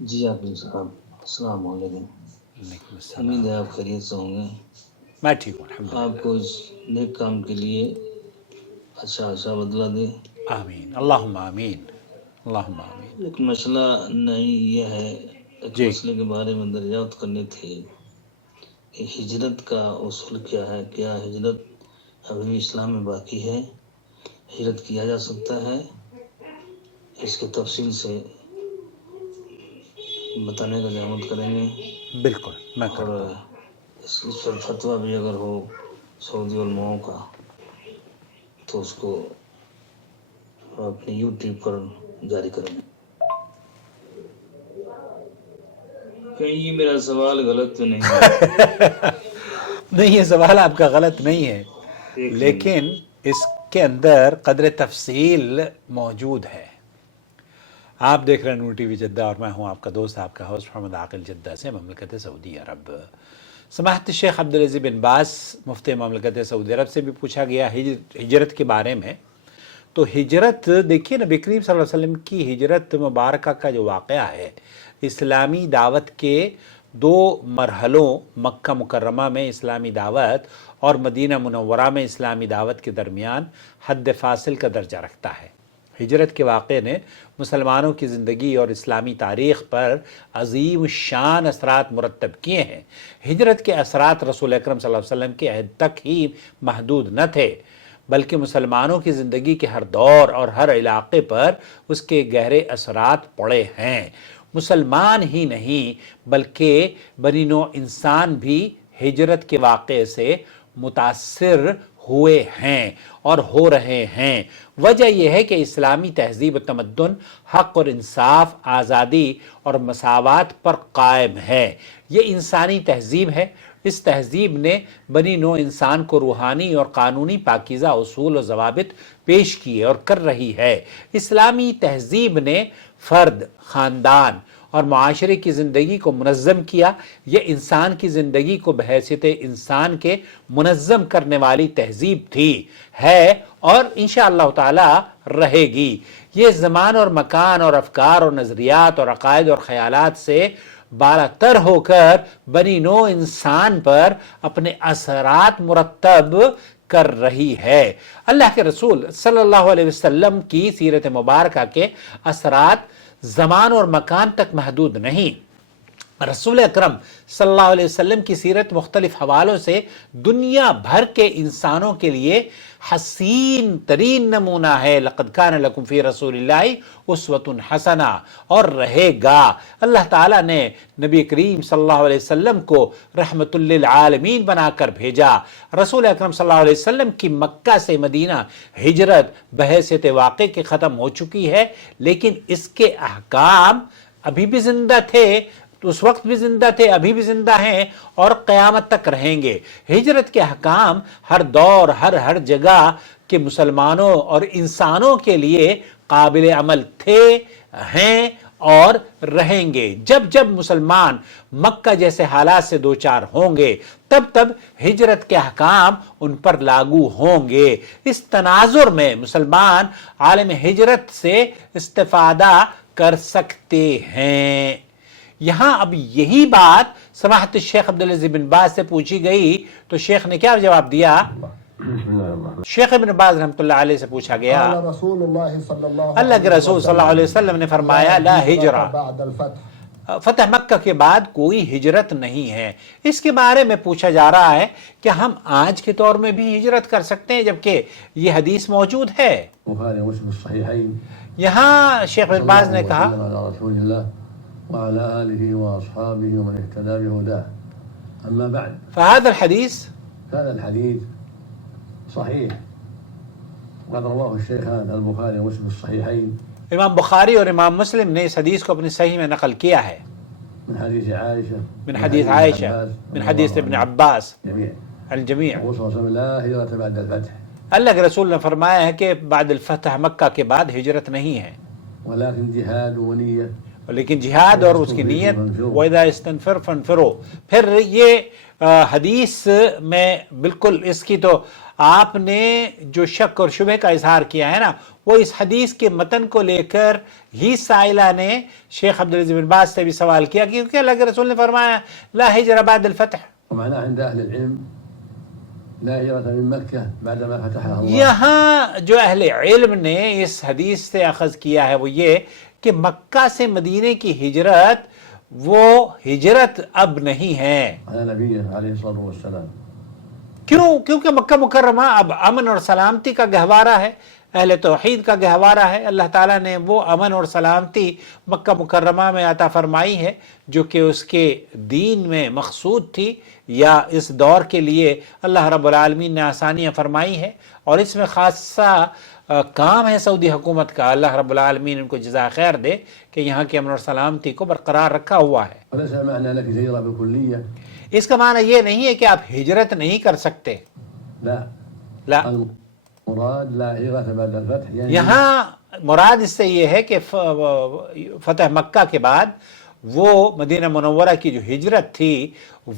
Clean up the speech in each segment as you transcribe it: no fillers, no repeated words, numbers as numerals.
جی عاقل صاحب السلام علیکم. وعلیکم امید السلام. ہے آپ خیریت سے ہوں گے. میں ٹھیک ہوں آپ الحمدللہ. کو اس نیک کام کے لیے اچھا بدلہ دے. آمین اللہم آمین اللہم آمین. ایک مسئلہ نہیں یہ ہے، ایک جی مسئلے کے بارے میں دریافت کرنی تھی کہ ہجرت کا اصول کیا ہے. کیا ہجرت ابھی بھی اسلام میں باقی ہے؟ ہجرت کیا جا سکتا ہے؟ اس کے تفصیل سے بتانے کا زحمت کریں گے. بالکل میں اور کرتا ہوں. اس پر فتویٰ بھی اگر ہو سعودی علماؤں کا تو اس کو اپنے یوٹیوب پر جاری کریں گے. کہیں یہ میرا سوال غلط تو نہیں ہے؟ نہیں، یہ سوال آپ کا غلط نہیں ہے، ایک منٹ. لیکن اس کے اندر قدر تفصیل موجود ہے. آپ دیکھ رہے ہیں نور ٹی وی جدہ اور میں ہوں آپ کا دوست، آپ کا ہوسٹ محمد عاقل جدہ سے مملکت سعودی عرب. سماحت شیخ عبدالعزیز بن باز مفتی مملکت سعودی عرب سے بھی پوچھا گیا ہجرت کے بارے میں. تو ہجرت دیکھیے نبی کریم صلی اللہ علیہ وسلم کی ہجرت مبارکہ کا جو واقعہ ہے، اسلامی دعوت کے دو مرحلوں مکہ مکرمہ میں اسلامی دعوت اور مدینہ منورہ میں اسلامی دعوت کے درمیان حد فاصل کا درجہ رکھتا ہے. ہجرت کے واقعے نے مسلمانوں کی زندگی اور اسلامی تاریخ پر عظیم شان اثرات مرتب کیے ہیں. ہجرت کے اثرات رسول اکرم صلی اللہ علیہ وسلم کے عہد تک ہی محدود نہ تھے، بلکہ مسلمانوں کی زندگی کے ہر دور اور ہر علاقے پر اس کے گہرے اثرات پڑے ہیں. مسلمان ہی نہیں بلکہ بنی نوع انسان بھی ہجرت کے واقعے سے متاثر ہوئے ہیں اور ہو رہے ہیں. وجہ یہ ہے کہ اسلامی تہذیب و تمدن حق اور انصاف، آزادی اور مساوات پر قائم ہے. یہ انسانی تہذیب ہے. اس تہذیب نے بنی نوع انسان کو روحانی اور قانونی پاکیزہ اصول و ضوابط پیش کیے اور کر رہی ہے. اسلامی تہذیب نے فرد، خاندان اور معاشرے کی زندگی کو منظم کیا. یہ انسان کی زندگی کو بحیثیت انسان کے منظم کرنے والی تہذیب تھی، ہے اور انشاءاللہ تعالی رہے گی. یہ زمان اور مکان اور افکار اور نظریات اور عقائد اور خیالات سے بالاتر ہو کر بنی نوع انسان پر اپنے اثرات مرتب کر رہی ہے. اللہ کے رسول صلی اللہ علیہ وسلم کی سیرت مبارکہ کے اثرات زمان اور مکان تک محدود نہیں. رسول اکرم صلی اللہ علیہ وسلم کی سیرت مختلف حوالوں سے دنیا بھر کے انسانوں کے لیے حسین ترین نمونہ ہے. لقد کان لکم فی رسول اللہ اسوۃ حسنہ، اور رہے گا. اللہ تعالیٰ نے نبی کریم صلی اللہ علیہ وسلم کو رحمت للعالمین بنا کر بھیجا. رسول اکرم صلی اللہ علیہ وسلم کی مکہ سے مدینہ ہجرت بحیثیت واقع کے ختم ہو چکی ہے، لیکن اس کے احکام ابھی بھی زندہ تھے. اس وقت بھی زندہ تھے، ابھی بھی زندہ ہیں اور قیامت تک رہیں گے. ہجرت کے احکام ہر دور ہر جگہ کے مسلمانوں اور انسانوں کے لیے قابل عمل تھے، ہیں اور رہیں گے. جب جب مسلمان مکہ جیسے حالات سے دوچار ہوں گے تب تب ہجرت کے احکام ان پر لاگو ہوں گے. اس تناظر میں مسلمان عالم ہجرت سے استفادہ کر سکتے ہیں. یہاں اب یہی بات سماحت شیخ عبدالعزیز بن باز سے پوچھی گئی تو شیخ نے کیا جواب دیا؟ شیخ ابن باز رحمۃ اللہ علیہ سے پوچھا گیا، اللہ کے رسول صلی اللہ علیہ وسلم نے فرمایا لا ہجرہ، فتح مکہ کے بعد کوئی ہجرت نہیں ہے. اس کے بارے میں پوچھا جا رہا ہے کہ ہم آج کے دور میں بھی ہجرت کر سکتے ہیں جبکہ یہ حدیث موجود ہے. یہاں شیخ ابن باز نے کہا وعلى آله وأصحابه ومن اهتدى بهداه أما بعد فهذا الحديث صحيح وقد رواه الشيخان البخاري ومسلم الصحيحين امام بخاری اور امام مسلم نے اس حدیث کو اپنی صحیح میں نقل کیا ہے من حديث عائشة من حدیث عائشہ من حدیث ابن عباس الجميع. يقول صلى الله عليه وسلم لا هجرة بعد الفتح، اللہ کے رسول نے فرمایا ہے کہ بعد الفتح مکہ کے بعد ہجرت نہیں ہے، ولكن جهاد ونية، لیکن جہاد اور اس کی نیت. وَإِذَا اسْتَنْفِرْ فَانْفِرُوا. پھر یہ حدیث میں بالکل اس کی تو آپ نے جو شک اور شبہ کا اظہار کیا ہے نا وہ اس حدیث کے متن کو لے کر ہی سائلہ نے شیخ عبدالعزیز بن باز سے بھی سوال کیا، کیونکہ اللہ کے رسول نے فرمایا لا ہجر بعد الفتح، ومعناه عند أهل العلم لا هجرة من مكة بعدما فتحها الله. یہاں جو اہل علم نے اس حدیث سے اخذ کیا ہے وہ یہ کہ مکہ سے مدینے کی ہجرت وہ ہجرت اب نہیں ہے. على نبيه عليه الصلاة والسلام. کیوں؟ کیونکہ مکہ مکرمہ اب امن اور سلامتی کا گہوارہ ہے، اہل توحید کا گہوارہ ہے. اللہ تعالیٰ نے وہ امن اور سلامتی مکہ مکرمہ میں عطا فرمائی ہے جو کہ اس کے دین میں مقصود تھی، یا اس دور کے لیے اللہ رب العالمین نے آسانیاں فرمائی ہے، اور اس میں خاصہ کام ہے سعودی حکومت کا. اللہ رب العالمین ان کو جزائے خیر دے کہ یہاں کی امن اور سلامتی کو برقرار رکھا ہوا ہے. وليس معنى لك هجرة بالكلية. اس کا معنی یہ نہیں ہے کہ آپ ہجرت نہیں کر سکتے، لا. لا. المراد لا هجرة بعد الفتح، يعني یہاں مراد اس سے یہ ہے کہ فتح مکہ کے بعد وہ مدینہ منورہ کی جو ہجرت تھی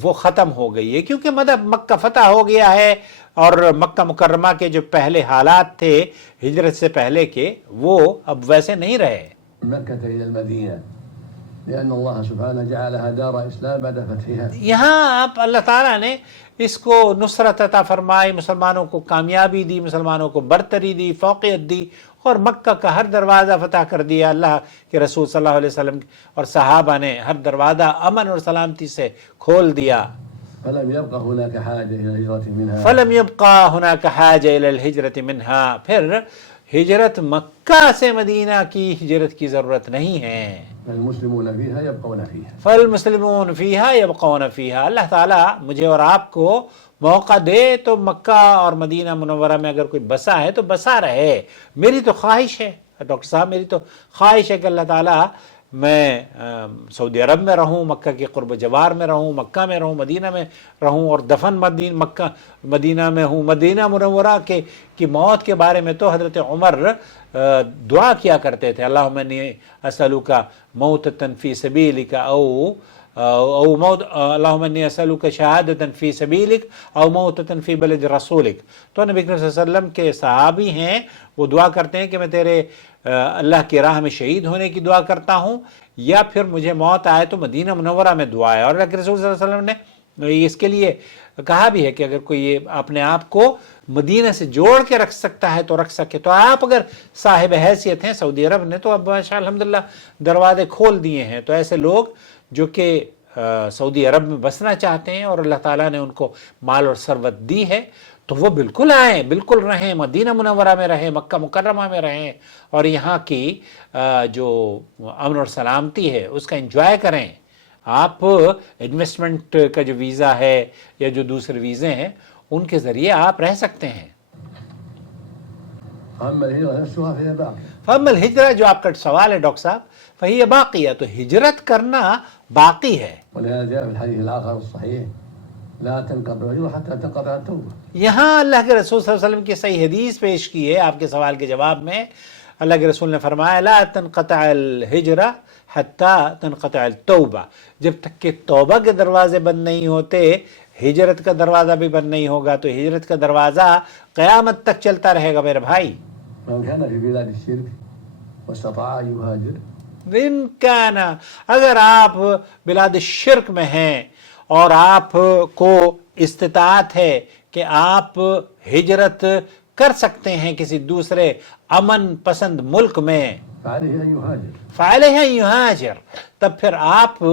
وہ ختم ہو گئی ہے، کیونکہ مکہ فتح ہو گیا ہے، اور مکہ مکرمہ کے جو پہلے حالات تھے ہجرت سے پہلے کے وہ اب ویسے نہیں رہے. مكة إلى المدينة لأن الله سبحانه جعلها دار إسلام بعد فتحها. یہاں اب اللہ تعالیٰ نے اس کو نصرت عطا فرمائی، مسلمانوں کو کامیابی دی، مسلمانوں کو برتری دی، فوقیت دی، اور مکہ کا ہر دروازہ فتح کر دیا. اللہ کے رسول صلی اللہ علیہ وسلم اور صحابہ نے ہر دروازہ امن اور سلامتی سے کھول دیا. فلم يبقى هناك حاجة إلى الهجرة منها. فلم يبقى هناك حاجة إلى الهجرة منها، پھر ہجرت مکہ سے مدینہ کی ہجرت کی ضرورت نہیں ہے. المسلمون فيها يبقون فيها. فالمسلمون فيها يبقون فيها. اللہ تعالیٰ مجھے اور آپ کو موقع دے تو مکہ اور مدینہ منورہ میں اگر کوئی بسا ہے تو بسا رہے. میری تو خواہش ہے ڈاکٹر صاحب، میری تو خواہش ہے کہ اللہ تعالیٰ میں سعودی عرب میں رہوں، مکہ کے قرب و جوار میں رہوں، مکہ میں رہوں، مدینہ میں رہوں، اور دفن مکہ مدینہ میں ہوں. مدینہ منورہ کی موت کے بارے میں تو حضرت عمر دعا کیا کرتے تھے، اللہم انی اسألک موتۃ فی سبیلک او موت، اللہم انی اسألک شہادۃ فی سبیلک او موتۃ فی بلد رسولک. تو نبی کریم صلی اللہ علیہ وسلم کے صحابی ہیں، وہ دعا کرتے ہیں کہ میں تیرے اللہ کی راہ میں شہید ہونے کی دعا کرتا ہوں، یا پھر مجھے موت آئے تو مدینہ منورہ میں دعا ہے. اور اللہ کے رسول صلی اللہ علیہ وسلم نے اس کے لیے کہا بھی ہے کہ اگر کوئی یہ اپنے آپ کو مدینہ سے جوڑ کے رکھ سکتا ہے تو رکھ سکے. تو آپ اگر صاحب حیثیت ہیں، سعودی عرب نے تو اب ماشاء الحمدللہ دروازے کھول دیے ہیں. تو ایسے لوگ جو کہ سعودی عرب میں بسنا چاہتے ہیں اور اللہ تعالیٰ نے ان کو مال اور ثروت دی ہے تو وہ بالکل آئیں، بالکل رہیں، مدینہ منورہ میں رہیں، مکہ مکرمہ میں رہیں، اور یہاں کی جو امن اور سلامتی ہے اس کا انجوائے کریں. آپ انویسٹمنٹ کا جو ویزا ہے یا جو دوسرے ویزے ہیں ان کے ذریعے آپ رہ سکتے ہیں. أما الهجرة نفسها فهي باقية. فاما الہجرہ، جو آپ کا سوال ہے ڈاکٹر صاحب، فہی باقیہ، تو ہجرت کرنا باقی ہے. ولهذا جاء في الحديث الآخر الصحيح لا تنقطع الهجرة حتى تنقطع التوبة. یہاں اللہ کے رسول صلی اللہ علیہ وسلم کی صحیح حدیث پیش کی ہے آپ کے سوال کے جواب میں. اللہ کے رسول نے فرمایا لا تنقطع الہجرہ حتی تنقطع التوبہ، جب تک کہ توبہ کے دروازے بند نہیں ہوتے ہجرت کا دروازہ بھی بند نہیں ہوگا. تو ہجرت کا دروازہ قیامت تک چلتا رہے گا میرے بھائی. من كان في بلاد الشرك واستطاع أن يهاجر ان کان، اگر آپ بلاد الشرک میں ہیں اور آپ کو استطاعت ہے کہ آپ ہجرت کر سکتے ہیں کسی دوسرے امن پسند ملک میں، فعليه أن يهاجر. فعلیہ ان یہاجر، تب پھر آپ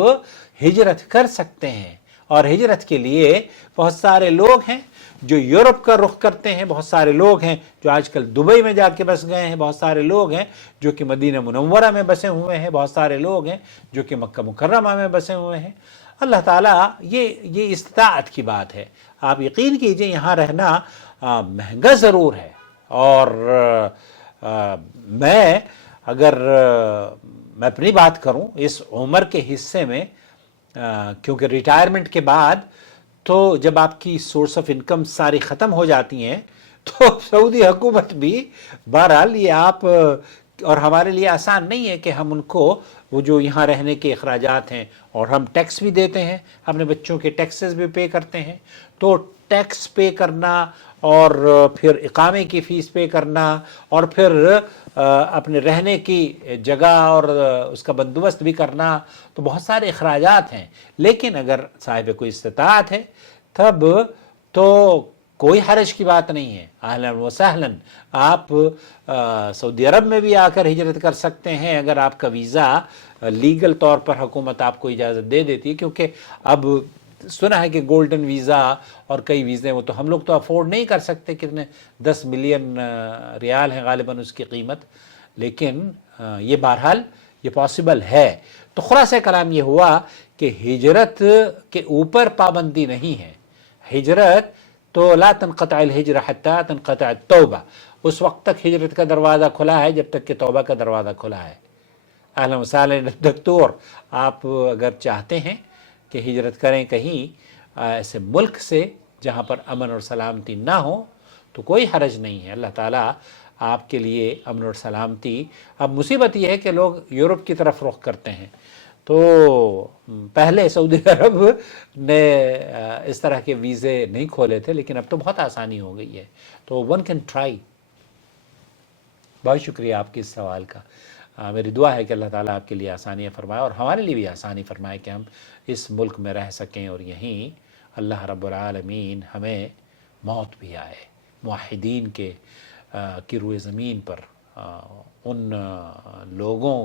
ہجرت کر سکتے ہیں. اور ہجرت کے لیے بہت سارے لوگ ہیں جو یورپ کا رخ کرتے ہیں، بہت سارے لوگ ہیں جو آج کل دبئی میں جا کے بس گئے ہیں، بہت سارے لوگ ہیں جو کہ مدینہ منورہ میں بسے ہوئے ہیں، بہت سارے لوگ ہیں جو کہ مکہ مکرمہ میں بسے ہوئے ہیں. اللہ تعالیٰ یہ استطاعت کی بات ہے. آپ یقین کیجئے یہاں رہنا مہنگا ضرور ہے، اور میں اپنی بات کروں اس عمر کے حصے میں، کیونکہ ریٹائرمنٹ کے بعد تو جب آپ کی سورس آف انکم ساری ختم ہو جاتی ہیں تو سعودی حکومت بھی بہرحال یہ آپ اور ہمارے لیے آسان نہیں ہے کہ ہم ان کو وہ جو یہاں رہنے کے اخراجات ہیں، اور ہم ٹیکس بھی دیتے ہیں، اپنے بچوں کے ٹیکسز بھی پے کرتے ہیں، تو ٹیکس پے کرنا اور پھر اقامے کی فیس پے کرنا اور پھر اپنے رہنے کی جگہ اور اس کا بندوبست بھی کرنا، تو بہت سارے اخراجات ہیں. لیکن اگر صاحب کوئی استطاعت ہے تب تو کوئی حرج کی بات نہیں ہے. اہلاً و سہلاً، آپ سعودی عرب میں بھی آ کر ہجرت کر سکتے ہیں اگر آپ کا ویزا لیگل طور پر حکومت آپ کو اجازت دے دیتی ہے. کیونکہ اب سنا ہے کہ گولڈن ویزا اور کئی ویزے وہ تو ہم لوگ تو افورڈ نہیں کر سکتے، کتنے 10 ملین ریال ہیں غالباً اس کی قیمت، لیکن یہ بہرحال یہ پاسبل ہے. تو خلاصہ کلام یہ ہوا کہ ہجرت کے اوپر پابندی نہیں ہے. ہجرت تو لا تنقطع الہجرہ حتی تنقطع التوبہ، اس وقت تک ہجرت کا دروازہ کھلا ہے جب تک کہ توبہ کا دروازہ کھلا ہے. اہلا وسہلا دکتور، آپ اگر چاہتے ہیں کہ ہجرت کریں کہیں ایسے ملک سے جہاں پر امن اور سلامتی نہ ہو تو کوئی حرج نہیں ہے. اللہ تعالیٰ آپ کے لیے امن اور سلامتی. اب مصیبت یہ ہے کہ لوگ یورپ کی طرف رخ کرتے ہیں. تو پہلے سعودی عرب نے اس طرح کے ویزے نہیں کھولے تھے، لیکن اب تو بہت آسانی ہو گئی ہے. تو ون کین ٹرائی. بہت شکریہ آپ کے اس سوال کا. میری دعا ہے کہ اللہ تعالیٰ آپ کے لیے آسانیاں فرمائے اور ہمارے لیے بھی آسانی فرمائے کہ ہم اس ملک میں رہ سکیں اور یہیں اللہ رب العالمین ہمیں موت بھی آئے موحدین کی روئے زمین پر ان لوگوں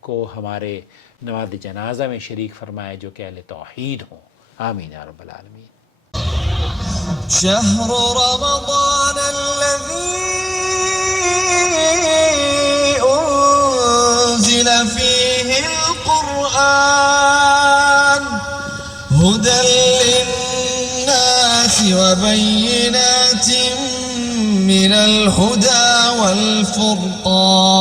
کو ہمارے نماز جنازہ میں شریک فرمائے جو کہ اہل توحید ہوں. آمین یا رب العالمین. شهر رمضان الذي أنزل فيه القرآن هدى للناس وبينات من الهدى والفرقان